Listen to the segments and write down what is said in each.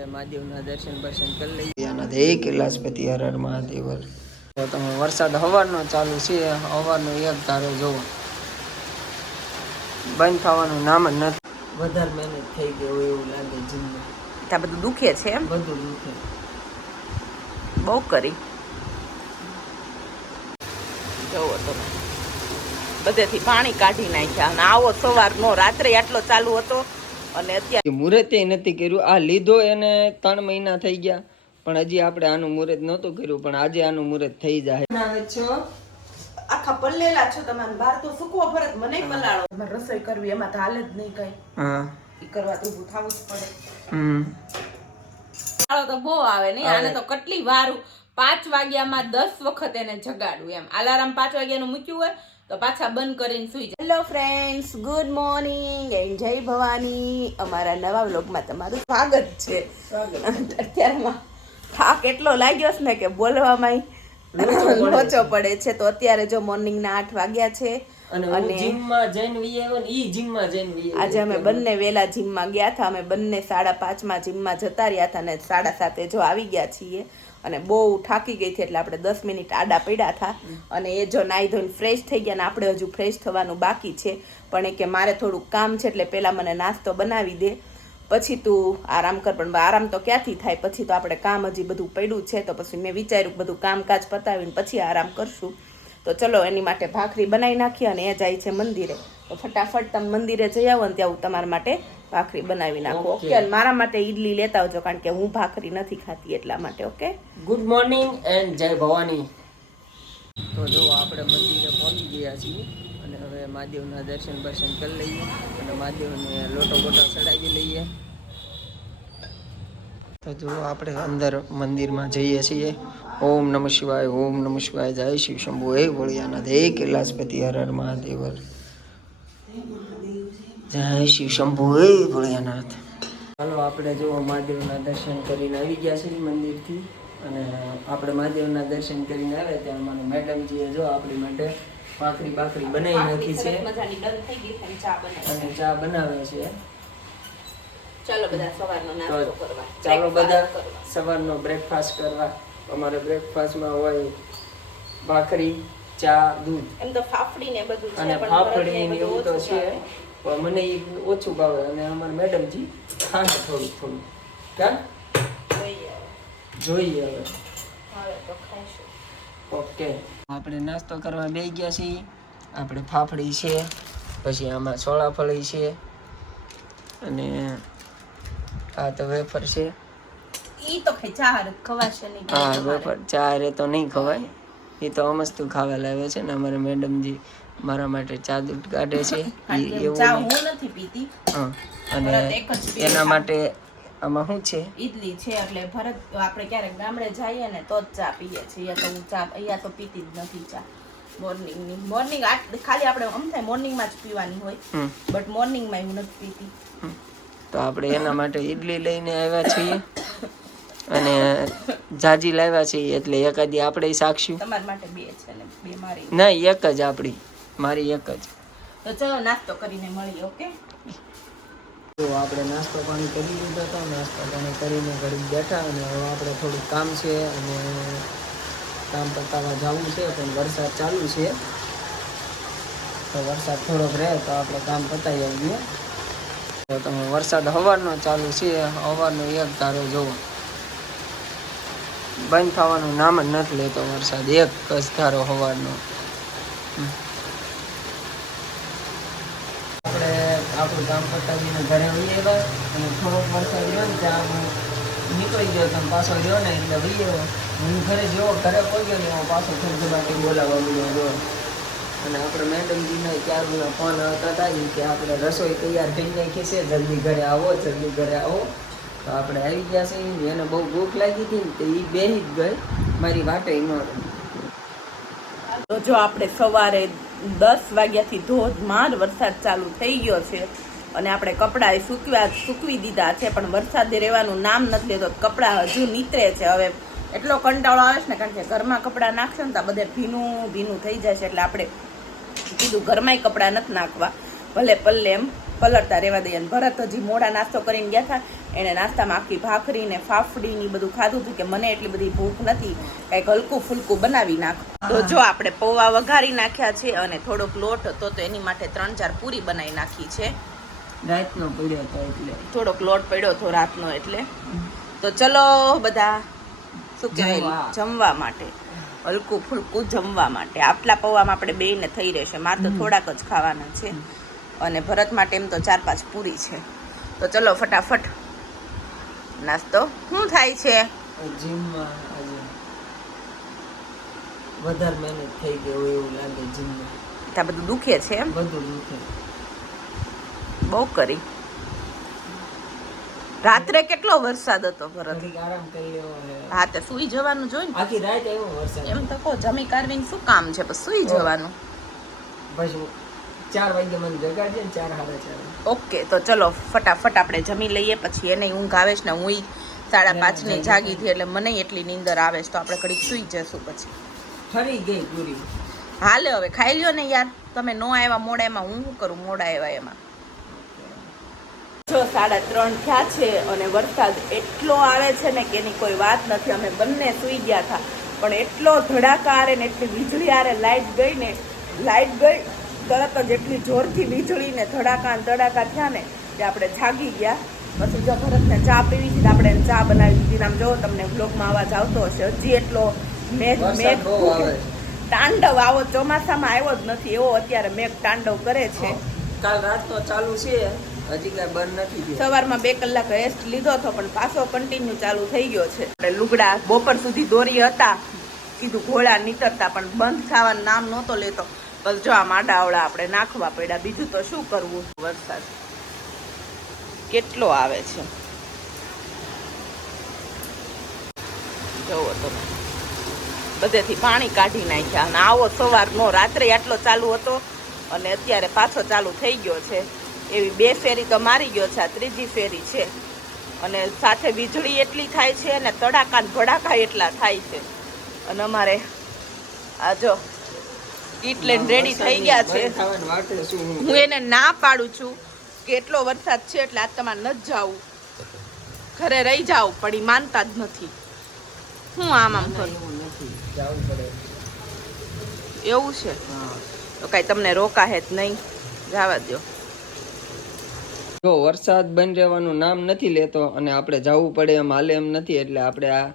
હવે મહાદેવના દર્શન બર્શન કરી લઈએ. અને જય કૈલાસપતિ હર હર મહાદેવ તો તમે વરસાદ હવારનો ચાલુ છે હવારનો એક ધારો જોવો. બંધ થવાનું નામ જ નથી. વધારે મહેનત થઈ ગઈ હોય એવું લાગે જિંદગી. ત્યાં બધું દુખે છે એમ? બધું દુખે. બહુ કરી. જોવો તમે. બધેથી પાણી કાઢી નાખ્યા અને આવો સવારનો રાત્રે આટલો ચાલુ હતો અને અત્યારે મુહૂર્તે નથી કર્યું. આ લીધો એને ત્રણ મહિના થઈ ગયા. પણ હજી આપણે આનું મુહૂર્ત નહોતું કર્યું. પણ આજે આનું મુહૂર્ત થઈ જાય. છો આખા પલ્લેલા છો તમારે. બહાર તો સુકવો ભરત મને પલાળો. તમારે રસોઈ કરવી એમાં તો હાલ જ નહીં કઈ. હા. ઈ કરવા તો ઊભું થવું જ પડે. હમ. પલાળો તો બહુ આવે નહીં આને તો કેટલી વાર પાંચ વાગ્યામાં દસ વખત એને જગાડું એમ. અલાર્મ પાંચ વાગ્યાનું મૂક્યું હોય તો પાછા બંધ કરીને સુઈ જાય hello friends good morning and જય ભવાની. અમારા નવા વ્લોગમાં તમારું સ્વાગત છે. અત્યારમાં થાક એટલો લાગ્યો છે ને કે બોલવામાં લોચો પડે છે. તો અત્યારે જો મોર્નિંગના આઠ વાગ્યા છે અને જીમમાં જઈને વી આવ્યો ને ઈ જીમમાં જઈને વી આજે અમે બંને વેલા જીમમાં ગયા હતા. અમે બંને સાડા પાંચમાં જીમમાં જતા રહ્યા હતા અને સાડા સાતે જો આવી ગયા છીએ. અને બહુ થાકી ગઈ હતી એટલે આપણે દસ મિનિટ આડા પડ્યા હતા. અને એ જો નાઈ ધોઈને ફ્રેશ થઈ ગયા ને આપણે હજુ ફ્રેશ થવાનું બાકી છે. પણ એ કે મારે થોડુંક કામ છે એટલે પહેલાં મને નાસ્તો બનાવી દે. પછી તું આરામ કર. પણ આરામ તો ક્યાંથી થાય? પછી તો આપણે કામ હજી બધું પડ્યું છે. તો પછી મેં વિચાર્યું બધું કામકાજ પતાવીને પછી આરામ કરશું. તો ચલો એની માટે ભાખરી બનાવી નાખી અને એ જાય છે મંદિરે. તો ફટાફટ તમે મંદિરે જઈ આવો ને ત્યાં હું તમારા માટે ભાખરી બનાવી નાખું ઓકે અને મારા માટે ઈડલી લેતા આવજો કારણ કે હું ભાખરી નથી ખાતી એટલા માટે ઓકે ગુડ મોર્નિંગ એન્ડ જય ભવાની. તો જો આપણે મંદિરે પહોંચી ગયા છીએ અને હવે મહાદેવના દર્શન બર્શન કરી લઈએ અને મહાદેવને લોટો બોટો ચડાવી લઈએ. તો જો આપણે અંદર મંદિરમાં જઈએ છીએ. ઓમ નમ શિવાય ઓમ નમ શિવાય. જય શિવ શંભુ. હે ભોળિયાનાથ. હે કૈલાસપતિ. હર હર મહાદેવ. જય શિવ શંભુ. હે ભોળિયાનાથ. ચાલો આપણે જો મહાદેવના દર્શન કરીને આવી ગયા છીએ મંદિરથી. અને આપણે મહાદેવના દર્શન કરીને આવે ત્યાં અમારા મેડમજીએ જો આપણી માટે ભાખરી બાખરી બનાવી નાખી છે. અને ચા બનાવે છે. ચાલો બધા સવારનો નાસ્તો કરવા. ચાલો બધા સવારનો બ્રેકફાસ્ટ કરવા. અમારે બ્રેકફાસ્ટમાં હોય ભાખરી ચા દૂધ. એમ તો ફાફડી ને બધું છે અને ફાફડી ને એવું તો છે પણ મને એ ઓછું ભાવે અને અમારા મેડમજી ખાંડ થોડું થોડું કા? જોઈએ હવે. ઓકે. આપણે નાસ્તો કરવા બેસી ગયા છીએ. આપણે ફાફડી છે પછી આમાં સોળાફળી છે. અને આ તો વેફર છે. ઈ તો ખાઈ ચા હારે ખવાશે નહીં હા વેફર ચા રે તો નહીં ખવાય. એ તો અમસ્તુ ખાવા લાવે છે ને અમારા મેડમજી મારા માટે ચા દૂધ કાઢે છે. એવું હું નથી પીતી. હા અને એના માટે આમાં શું છે? ઈડલી છે એટલે ભરત આપણે ક્યારેક ગામડે જઈએ ને તો જ ચા પીએ છીએ. તો હું ચા અહીંયા તો પીતી જ નથી ચા. મોર્નિંગની મોર્નિંગ ખાલી આપણે આમ થાય મોર્નિંગમાં જ પીવાની હોય. બટ મોર્નિંગમાં હું નથી પીતી. તો આપણે એના માટે ઈડલી લઈને આવ્યા છીએ. અને જાજી લાવ્યા છીએ એટલે એકાદી આપણે શાકશું તમારા માટે બે છે ને બે મારી. ના એક જ આપણી. મારી એક જ. તો ચલો નાસ્તો કરીને મળીએ ઓકે? તો આપણે નાસ્તો પાણી કરી લીધો હતો નાસ્તો પાણી કરીને ઘડી બેઠા અને હવે આપણે થોડું કામ છે અને કામ પતાવવા જવું છે પણ વરસાદ ચાલુ છે. તો વરસાદ થોડોક રહે તો આપણે કામ પતાવી આવીએ. તમે વરસાદ હવારનો ચાલુ છે, હવારનો એક ધારો જોવો. બંધ થવાનું નામ જ નથી લેતો વરસાદ, એક જ ધારો હવારનો. આપણે કામ પતાવીને ઘરે વહીએ અને થોડોક વરસાદ રહ્યો ને ત્યાં નીકળી ગયો તમે પાછો રહ્યો ને એટલે વહી હું ઘરે જેવો ઘરે પહોંચ્યો ને એવો પાછો ખર્ચમાંથી બોલાવવા મળ્યો રહ્યો અને આપણે મેડમજીને ક્યારના ફોન આવતા હતા કે આપણે રસોઈ તૈયાર થઈ નાખી છે, જલ્દી ઘરે આવો, જલ્દી ઘરે આવો. તો આપણે આવી ગયા છે એને બહુ ભૂખ લાગી હતી ને તો એ બેહી જ ગઈ. મારી વાટે ન તો જો આપણે સવારે દસ વાગ્યાથી ધોધમાર વરસાદ ચાલુ થઈ ગયો છે અને આપણે કપડાં સૂકવ્યા સૂકવી દીધા છે, પણ વરસાદ રહેવાનું નામ નથી લેતો, કપડાં હજુ નીતરે છે. હવે એટલો કંટાળો આવે છે ને, કારણ કે ઘરમાં કપડાં નાખશે ને તો બધે ભીનું ભીનું થઈ જશે, એટલે આપણે કીધું ઘરમાંય કપડાં નથી નાખવા. ભલે પલ્લે એમ પલળતા રહેવા દઈએ. અને ભરત હજી મોડા નાસ્તો કરીને ગયા હતા. એણે નાસ્તામાં આખી ભાખરી ને ફાફડી ને બધું ખાધું હતું કે મને એટલી બધી ભૂખ નથી. કંઈક હલકું ફૂલકું બનાવી નાખ. તો જો આપણે પૌવા વઘારી નાખ્યા છે અને થોડોક લોટ હતો તો એની માટે ત્રણ ચાર પૂરી બનાવી નાખી છે. રાતનો પડ્યો હતો એટલે. થોડોક લોટ પડ્યો હતો રાતનો એટલે. તો ચલો બધા શું કહેવાય? જમવા. જમવા માટે. હલકું ફૂલકું જમવા માટે. આટલા પૌવામાં આપણે બેને થઈ રહેશે. મારે તો થોડાક જ ખાવાના છે. અને ભરત માટે એમ તો ચાર પાંચ પૂરી છે. તો ચલો ફટાફટ. નાસ્તો. શું થાય છે? જીમમાં વધારે મહેનત થઈ ગઈ હોય એવું લાગે જીમમાં. ત્યાં બધું દુખે છે એમ? બધું દુખે. બહુ કરી. રાત્રે કેટલો વરસાદ હતો ભરત? આરામ કરી લેવો હા તો સુઈ જવાનું જોઈ ને આખી રાત એવો વરસાદ. એમ તો કહો જમી કારવીને શું કામ છે? પછી સુઈ જવાનું. પછી ચાર વાગે મને જગાડજે ને ચાર હારે ચાર. ઓકે તો ચલો ફટાફટ આપણે જમી લઈએ પછી એને ઊંઘ આવે છે ને હું સાડા પાંચની જાગી હતી એટલે મને એટલી નીંદર આવે છે તો આપણે ઘડીક સુઈ જશું પછી. ફરી ગઈ પૂરી. હાલે હવે ખાઈ લ્યો ને યાર. તમે નો આવ્યા મોડા એમાં હું શું કરું? મોડા આવ્યા એમાં. જો સાડા ત્રણ થયા છે અને વરસાદ એટલો આવે છે ને કે એની કોઈ વાત નથી. અમે બંને સૂઈ ગયા હતા. પણ એટલો ધડાકા આરે ને એટલી વીજળી આરે લાઈટ ગઈ ને લાઈટ ગઈ તરત જ એટલી જોરથી વીજળી ને ધડાકા ધડાકા થયા ને કે આપણે જાગી ગયા. પછી જો ભરતને ચા પીવી છે આપણે ચા બનાવી દીધી. આમ જો તમને બ્લોગમાં અવાજ આવતો હશે હજી એટલો મેઘ મેઘ. તાંડવ આવો ચોમાસામાં આવ્યો જ નથી એવો અત્યારે મેઘ તાંડવ કરે છે. કાલ રાતનો ચાલુ છે. હજી બંધ નથી સવારમાં બે કલાક રેસ્ટ લીધો હતો, પણ પાછો કન્ટિન્યુ ચાલુ થઈ ગયો છે. આપણે લુગડા બપોર સુધી દોરી હતા. કીધું ઘોડા નીતરતા, પણ બંધ થવાનું નામ નહોતો લેતો. બસ જો આ માડાવડા આપણે નાખવા પડ્યા. બીજું તો શું કરવું? વરસાદ કેટલો આવે છે? જોવો તમે. બધેથી પાણી કાઢી નાખ્યા. અને આવો સવારનો રાત્રે આટલો ચાલુ હતો અને અત્યારે પાછો ચાલુ થઈ ગયો છે. એવી બે ફેરી તો મારી ગયો છે આ ત્રીજી ફેરી છે. અને સાથે વીજળી એટલી થાય છે અને તડાકા ભડાકા એટલા થાય છે. અને અમારે આ જો કીટ લઈને રેડી થઈ ગયા છે. હું એને ના પાડું છું કે એટલો વરસાદ છે એટલે આ તમારે ન જાવું ઘરે રહી જાવ પણ એ માનતા જ નથી. હું આમ આમ કરું? એવું છે? તો કાંઈ તમને રોકાહે જ નહીં. જવા દો જો વરસાદ બંધ રહેવાનું નામ નથી લેતો અને આપણે જવું પડે એમ હાલે એમ નથી, એટલે આપણે આ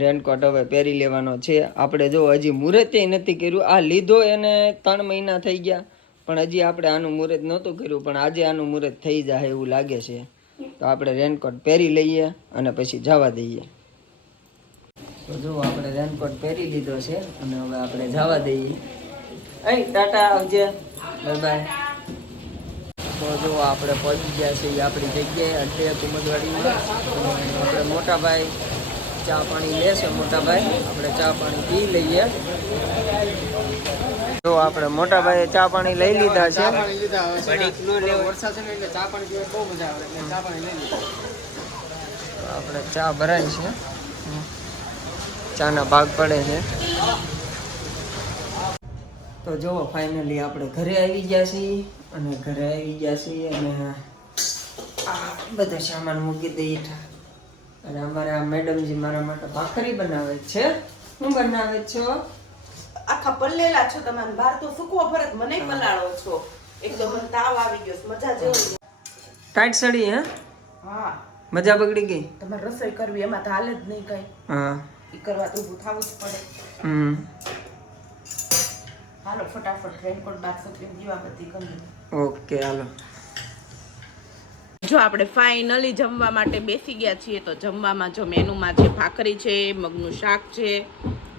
રેનકોટ હવે પહેરી લેવાનો છે. આપણે જો હજી મુહૂર્તે નથી કર્યું. આ લીધો એને ત્રણ મહિના થઈ ગયા, પણ હજી આપણે આનું મુહૂર્ત નહોતું કર્યું, પણ આજે આનું મુહૂર્ત થઈ જાય એવું લાગે છે. તો આપણે રેનકોટ પહેરી લઈએ અને પછી જવા દઈએ. તો જો આપણે રેનકોટ પહેરી લીધો છે અને હવે આપણે જવા દઈએ. ટાટા આવજે. બાય. તો જો આપણે પહોંચી ગયા છીએ આપણી જગ્યાએ અડધે કુમદવાડીમાં આપણે મોટાભાઈ ચા પાણી લેશે મોટાભાઈ. આપણે ચા પાણી પી લઈએ. જો આપણે મોટાભાઈએ ચા પાણી લઈ લીધા છે. તો આપણે ચા ભરાય છે. ચાના ભાગ પડે છે. તો જુઓ ફાઇનલી આપણે ઘરે આવી ગયા છીએ. અને ઘરે આવી ગયા છીએ અને આ બધો સામાન મૂકી દઈએ અને અમારા મેડમજી મારા માટે ભાખરી બનાવે છે. હું બનાવે છો? આખા પલ્લેલા છો તમે બહાર તો સૂકવો ફરત મને પલાળો છો. એકદમ તાવ આવી ગયો. મજા જેવું ટાઈટ સડી હે? હા. મજા બગડી ગઈ? તમારે રસોઈ કરવી એમાં તો હાલ જ નહીં કઈ. હા. ઈ કરવા તો ઊભું થવું જ પડે. હમ. હાલો ફટાફટ રેનકોટ બાર સકરીમ દીવા બધી કરી ઓકે, હાલો. જો આપણે ફાઇનલી જમવા માટે બેસી ગયા છીએ, તો જમવામાં જો મેનુમાં છે ભાખરી છે, મગનું શાક છે,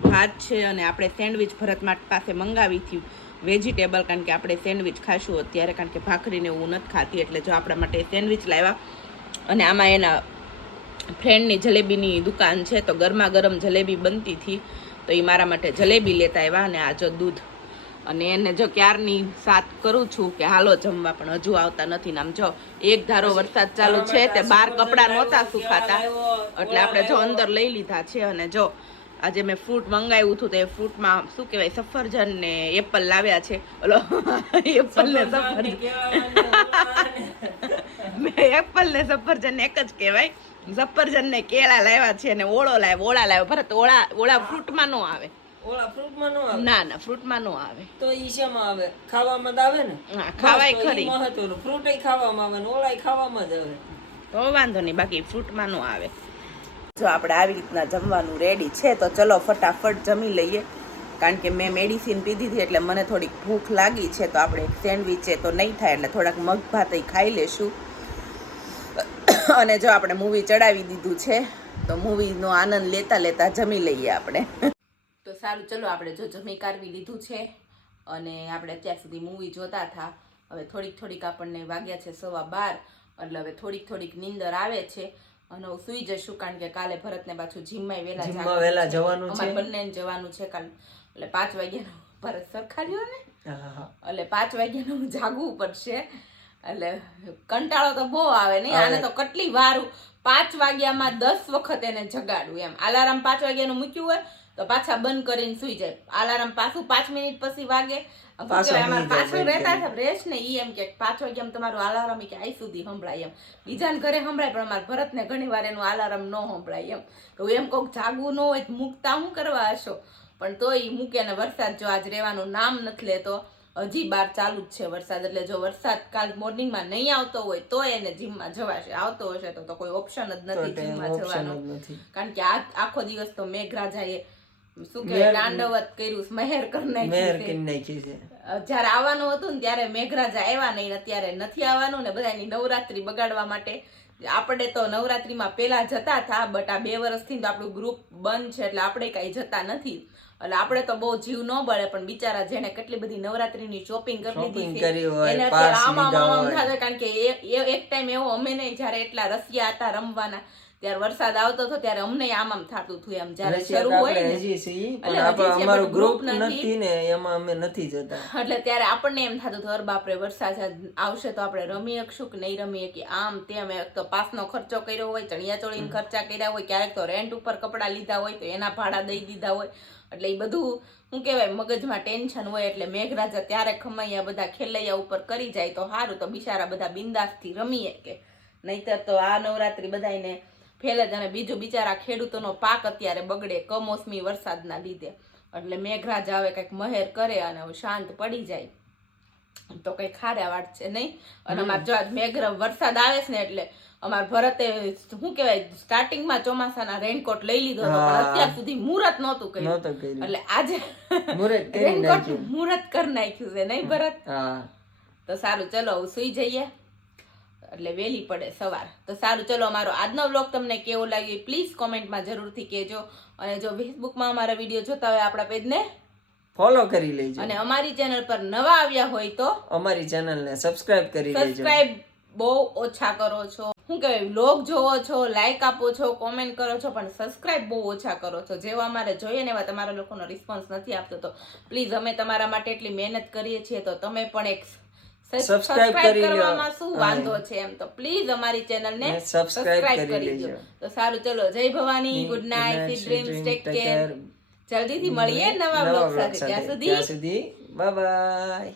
ભાત છે અને આપણે સેન્ડવિચ ભરત પાસે મંગાવી થયું વેજીટેબલ, કારણ કે આપણે સેન્ડવિચ ખાશું અત્યારે, કારણ કે ભાખરીને એવું નથી ખાતી, એટલે જો આપણા માટે સેન્ડવિચ લાવ્યા. અને આમાં એના ફ્રેન્ડની જલેબીની દુકાન છે, તો ગરમા ગરમ જલેબી બનતી હતી, તો એ મારા માટે જલેબી લેતા આવ્યા અને આ જો દૂધ અને એને જો ક્યારની સાત કરું છું કે હાલો જમવા પણ હજુ આવતા નથી ને આમ જો એક ધારો વરસાદ ચાલુ છે તે બાર કપડાં નહોતા સુકાતા એટલે આપણે જો અંદર લઈ લીધા છે અને જો આજે મેં ફ્રૂટ મંગાવ્યું હતું તો એ ફ્રૂટમાં શું કહેવાય સફરજન ને એપલ લાવ્યા છે. ઓલો એપલ ને સફરજન મેં એપલ ને સફરજન એક જ કહેવાય. સફરજન ને કેળા લાવ્યા છે અને ઓળો લાવ્યો ઓળા લાવ્યો. ભરત ઓળા ઓળા ફ્રૂટમાં ન આવે. ઓલા ફ્રૂટમાં નો આવે? ના ના ફ્રૂટમાં નો આવે. તો ઈ શેમાં આવે? ખાવામાં જ આવે ને? હા ખાવાય ખરી. મહત્વનું મહત્વનું. ફ્રૂટ ખાવામાં આવે ને ઓલાય ખાવામાં જ આવે. તો વાંધો નહીં બાકી ફ્રૂટમાં નો આવે. જો આપણે આવી રીતના જમવાનું રેડી છે તો ચલો ફટાફટ જમી લઈએ. કારણ કે મેં મેડિસિન પીધી હતી એટલે મને થોડીક ભૂખ લાગી છે તો આપણે સેન્ડવિચ છે તો નહીં થાય એટલે થોડાક મગ ભાત ખાઈ લેશું. અને જો આપણે મૂવી ચડાવી દીધું છે તો મૂવીનો આનંદ લેતા લેતા જમી લઈએ આપણે. સારું ચલો આપણે જો જમી કારવી લીધું છે અને આપણે અત્યાર સુધી મૂવી જોતા હતા. હવે થોડીક થોડીક આપણને વાગ્યા છે સવા બાર એટલે હવે થોડીક થોડીક નીંદર આવે છે. અને હું સુઈ જશું કારણ કે કાલે ભરતને પાછું જીમમાં વહેલા વહેલા જવાનું છે. બંને જવાનું છે કાલે. એટલે પાંચ વાગ્યાનો ભરત સરખાડ્યો ને. એટલે પાંચ વાગ્યાનું જાગવું પડશે. એટલે કંટાળો તો બહુ આવે નહીં. આને તો કેટલી વાર પાંચ વાગ્યામાં દસ વખત એને જગાડું એમ. અલાર્મ પાંચ વાગ્યાનું મૂક્યું હોય તો પાછા બંધ કરીને સુઈ જાય. અલાર્મ પાછું પાંચ મિનિટ પછી વાગે. શું પાછો કહેવાય, અમારે સુઈ જાય, પાછું રહેતા છે રેસ ને ઈ એમ કે પાછો વાગ્યામાં તમારું અલાર્મ કે આઈ સુધી સંભળાય એમ. બીજાને ઘરે સંભળાય પણ અમારા ભરતને ઘણી વાર એનું અલાર્મ ન સંભળાય એમ. તો એમ કહું જાગવું ન હોય મૂકતા હું કરવા હશો? પણ તો ઈ મૂકે ને વરસાદ જો આજ રહેવાનું નામ નથી લેતો. હજી બાર ચાલુ જ છે વરસાદ એટલે જો વરસાદ કાલ મોર્નિંગમાં નહીં આવતો હોય તો એને જીમમાં જવાશે. આવતો હશે તો તો કોઈ ઓપ્શન જ નથી જીમમાં જવાનો. કારણ કે આ આખો દિવસ તો મેઘરાજાએ શું કે દાંડવત કર્યું મહેર કરી નાખી છે. જ્યારે આવવાનું હતું ને ત્યારે મેઘરાજા આવ્યા નહીં અત્યારે નથી આવવાનું ને બધાની નવરાત્રી બગાડવા માટે. આપણે તો નવરાત્રીમાં પેલા જતા હતા બટ આ બે વર્ષથી તો આપણું ગ્રુપ બંધ છે એટલે આપણે કાંઈ જતા નથી. એટલે આપણે તો બહુ જીવ ન બળે પણ બિચારા જેને કેટલી બધી નવરાત્રીની શોપિંગ કરી દીધી છે એને અત્યારે આમ આમ. થશે કારણ કે એક ટાઈમ એવો અમે નહીં જ્યારે એટલા રસિયા હતા રમવાના ત્યારે વરસાદ આવતો હતો ત્યારે અમને આમ આમ થતું હતું એમ જ્યારે શરૂ હોય એટલે અમારું ગ્રુપ નથી. નથી ને એમાં અમે નથી જતા એટલે ત્યારે આપણને એમ થતું હતું અરે બાપરે વરસાદ આવશે તો આપણે રમી શકશું કે નહીં રમીએ કે આમ તેમ એક તો પાસનો ખર્ચો કર્યો હોય ચણિયા ચોળીને ખર્ચા કર્યા હોય ક્યારેક તો રેન્ટ ઉપર કપડાં લીધા હોય તો એના ભાડા દઈ દીધા હોય એટલે એ બધું શું કહેવાય, મગજમાં ટેન્શન હોય એટલે મેઘરાજા ત્યારે ખમૈયા બધા ખેલૈયા ઉપર કરી જાય તો સારું તો બિચારા બધા બિંદાસથી રમીએ કે નહીતર તો આ નવરાત્રી બધાયને ફેલ જ અને બીજું બિચારા ખેડૂતોનો પાક અત્યારે બગડે કમોસમી વરસાદના લીધે. એટલે મેઘરાજા હવે કંઈક મહેર કરે અને શાંત પડી જાય. તો કઈ ખારા વાત છે નહીં. અને અમારે જો આજ મેઘ વરસાદ આવે છે ને એટલે અમાર ભરતે શું કહેવાય સ્ટાર્ટિંગમાં ચોમાસાના રેનકોટ લઈ લીધો હતો પણ અત્યાર સુધી મુહૂર્ત નહોતું કર્યું. એટલે આજે રેનકોટ. મુહૂર્ત કરી નાખ્યું છે નહીં ભરત? તો સારું ચલો હું સુઈ જઈએ. એટલે વહેલી પડે સવાર. તો સારું ચલો અમારો આજનો વ્લોગ તમને કેવો લાગ્યો પ્લીઝ કોમેન્ટમાં જરૂરથી કહેજો. અને જો ફેસબુકમાં અમારા વીડિયો જોતા હોય આપણા પેજને ફોલો કરી લેજો. અને અમારી ચેનલ પર નવા આવ્યા હોય તો અમારી ચેનલ ને સબસ્ક્રાઇબ કરી લેજો. સબસ્ક્રાઇબ બહુ ઓછા કરો છો. શું કહેવાય વ્લોગ જોવો છો લાઈક આપો છો કોમેન્ટ કરો છો પણ સબસ્ક્રાઇબ બહુ ઓછા કરો છો. જેવા અમારે જોઈએ ને એવા તમારા લોકોનો રિસ્પોન્સ નથી આપતો તો પ્લીઝ અમે તમારા માટે એટલી મહેનત કરીએ છીએ તો તમે પણ એક સબસ્ક્રાઇબ. કરવામાં શું વાંધો છે એમ તો? પ્લીઝ અમારી ચેનલને ને સબસ્ક્રાઇબ કરી લેજો. તો સારું ચલો જય Bhavani. Good night dreams take care. જલ્દીથી મળીએ નવા બ્લોગ સાથે. ત્યાં સુધી ત્યાં સુધી બાય બાય